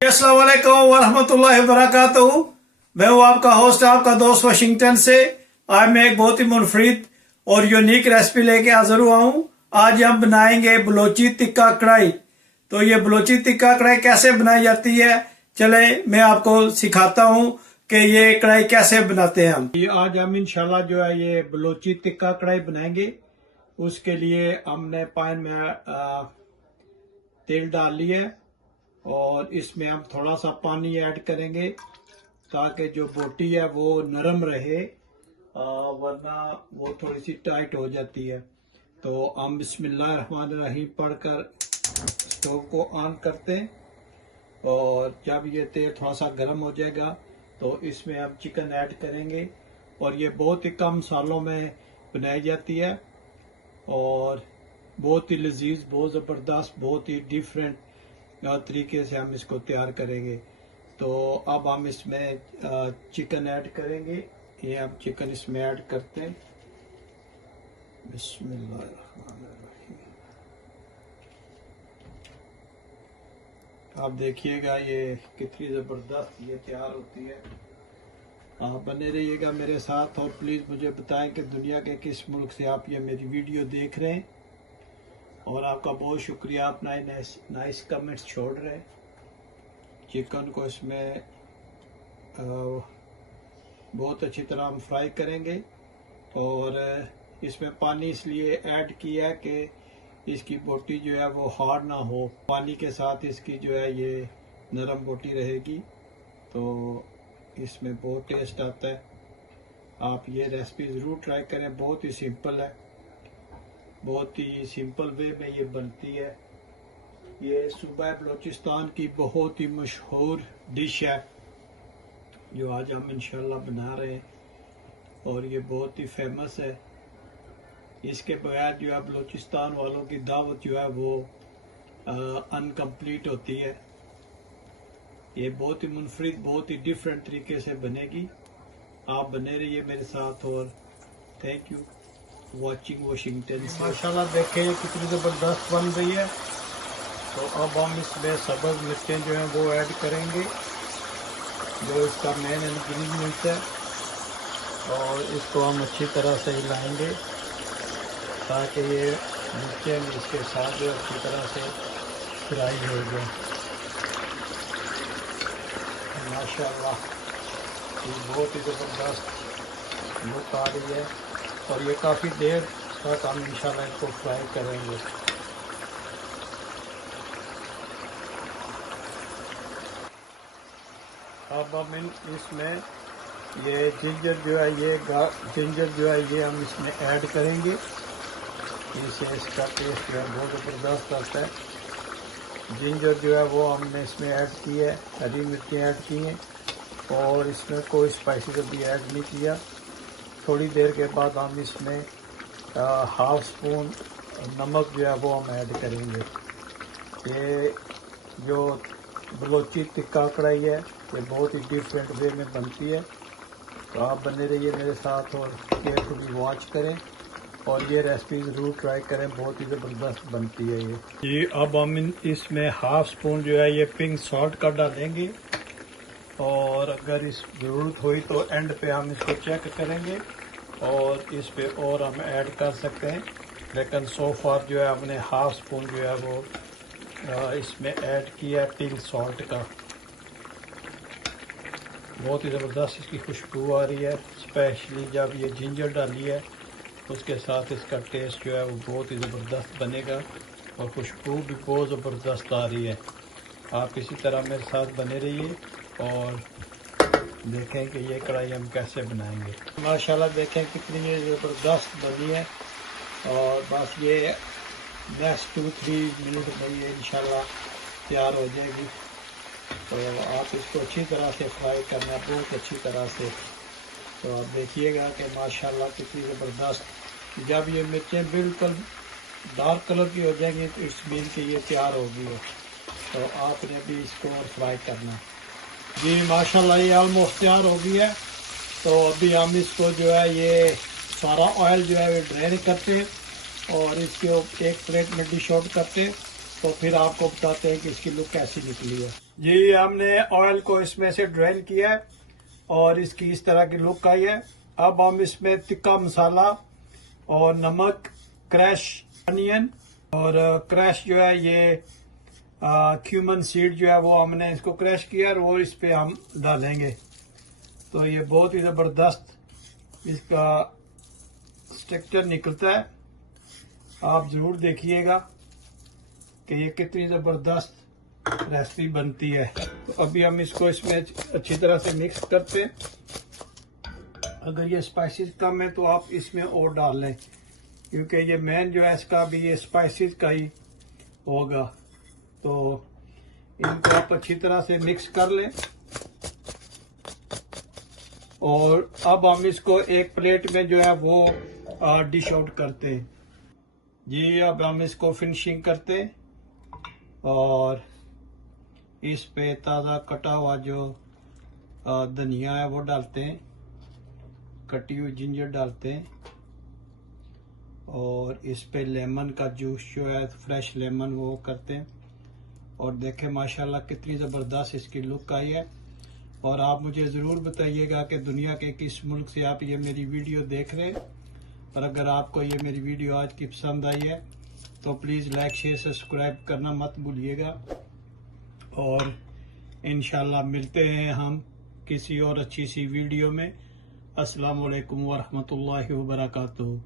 अस्सलाम वालेकुम वरहमतुल्लाहि वबरकातुहू। मैं हूँ आपका होस्ट, आपका दोस्त वाशिंगटन से। आज मैं एक बहुत ही मुनफरिद और यूनिक रेसिपी लेके हाजिर हुआ हूँ। आज हम बनाएंगे बलोची टिक्का कढ़ाई। तो ये बलोची टिक्का कढ़ाई कैसे बनाई जाती है, चले मैं आपको सिखाता हूँ कि ये कढ़ाई कैसे बनाते हैं हम। आज हम इंशाल्लाह जो है ये बलोची टिक्का कढ़ाई बनाएंगे। उसके लिए हमने पैन में तेल डाल लिया है और इसमें हम थोड़ा सा पानी ऐड करेंगे ताकि जो बोटी है वो नरम रहे, वरना वो थोड़ी सी टाइट हो जाती है। तो हम बिस्मिल्लाहिर्रहमानिर्रहीम पढ़कर स्टोव को ऑन करते हैं और जब ये तेल थोड़ा सा गर्म हो जाएगा तो इसमें हम चिकन ऐड करेंगे। और ये बहुत ही कम मसालों में बनाई जाती है और बहुत ही लजीज, बहुत ज़बरदस्त, बहुत ही डिफरेंट तरीके से हम इसको तैयार करेंगे। तो अब हम इसमें चिकन ऐड करेंगे। ये हम चिकन इसमें ऐड करते हैं। बिस्मिल्लाहिर्रहमानिर्रहीम। आप देखिएगा ये कितनी ज़बरदस्त ये तैयार होती है। आप बने रहिएगा मेरे साथ और प्लीज़ मुझे बताएं कि दुनिया के किस मुल्क से आप ये मेरी वीडियो देख रहे हैं। और आपका बहुत शुक्रिया, आप नाइस कमेंट्स छोड़ रहे हैं। चिकन को इसमें बहुत अच्छी तरह हम फ्राई करेंगे और इसमें पानी इसलिए ऐड किया है कि इसकी बोटी जो है वो हार्ड ना हो। पानी के साथ इसकी जो है ये नरम बोटी रहेगी तो इसमें बहुत टेस्ट आता है। आप ये रेसिपी ज़रूर ट्राई करें, बहुत ही सिंपल है, बहुत ही सिंपल वे में ये बनती है। ये सूबा बलूचिस्तान की बहुत ही मशहूर डिश है जो आज हम इंशाल्लाह बना रहे हैं और ये बहुत ही फेमस है। इसके बगैर जो है बलूचिस्तान वालों की दावत जो है वो अनकम्प्लीट होती है। ये बहुत ही मुनफरिद, बहुत ही डिफरेंट तरीके से बनेगी। आप बने रहिए मेरे साथ और थैंक यू वॉचिंग वाशिंगटन। माशाल्लाह देखें कितनी ज़बरदस्त बन रही है। तो अब हम इसमें सब्ज़ मिर्चें जो हैं वो ऐड करेंगे जो इसका मेन इंग्रेडिएंट है और इसको हम अच्छी तरह से हिलाएंगे ताकि ये मिर्चें इसके साथ जो अच्छी तरह से फ्राई हो जाए। माशाल्लाह ये बहुत ही ज़बरदस्त लुक आ रही है और ये काफ़ी देर तक हम इंशाल्लाह इसको फ्राई करेंगे। अब हम इसमें ये जिंजर जो है ये हम इसमें ऐड करेंगे। इससे इसका टेस्ट जो है बहुत ज़बरदस्त आता है। जिंजर जो है वो हमने इसमें ऐड की है, हरी मिर्ची ऐड की हैं और इसमें कोई स्पाइसी कभी ऐड नहीं किया। थोड़ी देर के बाद हम इसमें हाफ स्पून नमक जो है वो हम ऐड करेंगे। ये जो बलोची टिक्का कढ़ाई है ये बहुत ही डिफरेंट वे में बनती है। तो आप बने रहिए मेरे साथ और केयरफुली वॉच करें और ये रेसिपी ज़रूर ट्राई करें, बहुत ही ज़बरदस्त बनती है ये। अब हम इसमें हाफ स्पून जो है ये पिंक सॉल्ट का डालेंगे और अगर इस ज़रूरत हुई तो एंड पे हम इसको चेक करेंगे और इस पे और हम ऐड कर सकते हैं। लेकिन सो फार जो है हमने हाफ स्पून जो है वो इसमें ऐड किया पिंक सॉल्ट का। बहुत ही ज़बरदस्त इसकी खुशबू आ रही है, स्पेशली जब ये जिंजर डाली है उसके साथ इसका टेस्ट जो है वो बहुत ही ज़बरदस्त बनेगा और खुशबू भी बहुत ज़बरदस्त आ रही है। आप इसी तरह मेरे साथ बने रहिए और देखें कि ये कढ़ाई हम कैसे बनाएंगे। माशाल्लाह देखें कितनी ये ज़बरदस्त बनी है और बस ये नेक्स्ट 2-3 मिनट में ये इंशाल्लाह तैयार हो जाएगी। तो आप इसको अच्छी तरह से फ्राई करना, बहुत अच्छी तरह से। तो आप देखिएगा कि माशाल्लाह कितनी ज़बरदस्त। जब ये मिर्चें बिल्कुल डार्क कलर की हो जाएंगी तो इस मीन की ये तैयार होगी। तो आपने भी इसको और फ्राई करना। जी माशाल्लाह ये ऑलमोस्ट तैयार हो गई है। तो अभी हम इसको जो है ये सारा ऑयल जो है वो ड्रेन करते हैं और इसके एक प्लेट में डिश आउट करते हैं तो फिर आपको बताते हैं कि इसकी लुक कैसी निकली है। जी हमने ऑयल को इसमें से ड्रेन किया है और इसकी इस तरह की लुक आई है। अब हम इसमें तिक्का मसाला और नमक, क्रश अनियन और क्रश जो है ये क्यूमन सीड जो है वो हमने इसको क्रश किया और वो इस पे हम डालेंगे। तो ये बहुत ही ज़बरदस्त इसका स्ट्रक्चर निकलता है। आप ज़रूर देखिएगा कि ये कितनी ज़बरदस्त रेसिपी बनती है। तो अभी हम इसको इसमें अच्छी तरह से मिक्स करते हैं। अगर ये स्पाइसेस कम है तो आप इसमें और डाल लें, क्योंकि ये मेन जो है इसका भी ये स्पाइसेस का ही होगा। तो इनको आप अच्छी तरह से मिक्स कर लें और अब हम इसको एक प्लेट में जो है वो डिश आउट करते हैं। जी अब हम इसको फिनिशिंग करते हैं और इस पे ताज़ा कटा हुआ जो धनिया है वो डालते हैं, कटी हुई जिंजर डालते हैं और इस पे लेमन का जूस जो है फ्रेश लेमन वो करते हैं। और देखें माशाल्लाह कितनी ज़बरदस्त इसकी लुक आई है। और आप मुझे ज़रूर बताइएगा कि दुनिया के किस मुल्क से आप ये मेरी वीडियो देख रहे हैं। और अगर आपको ये मेरी वीडियो आज की पसंद आई है तो प्लीज़ लाइक शेयर सब्सक्राइब करना मत भूलिएगा। और इंशाल्लाह मिलते हैं हम किसी और अच्छी सी वीडियो में। अस्सलाम वालेकुम वरहमतुल्लाहि वबरकातुहू।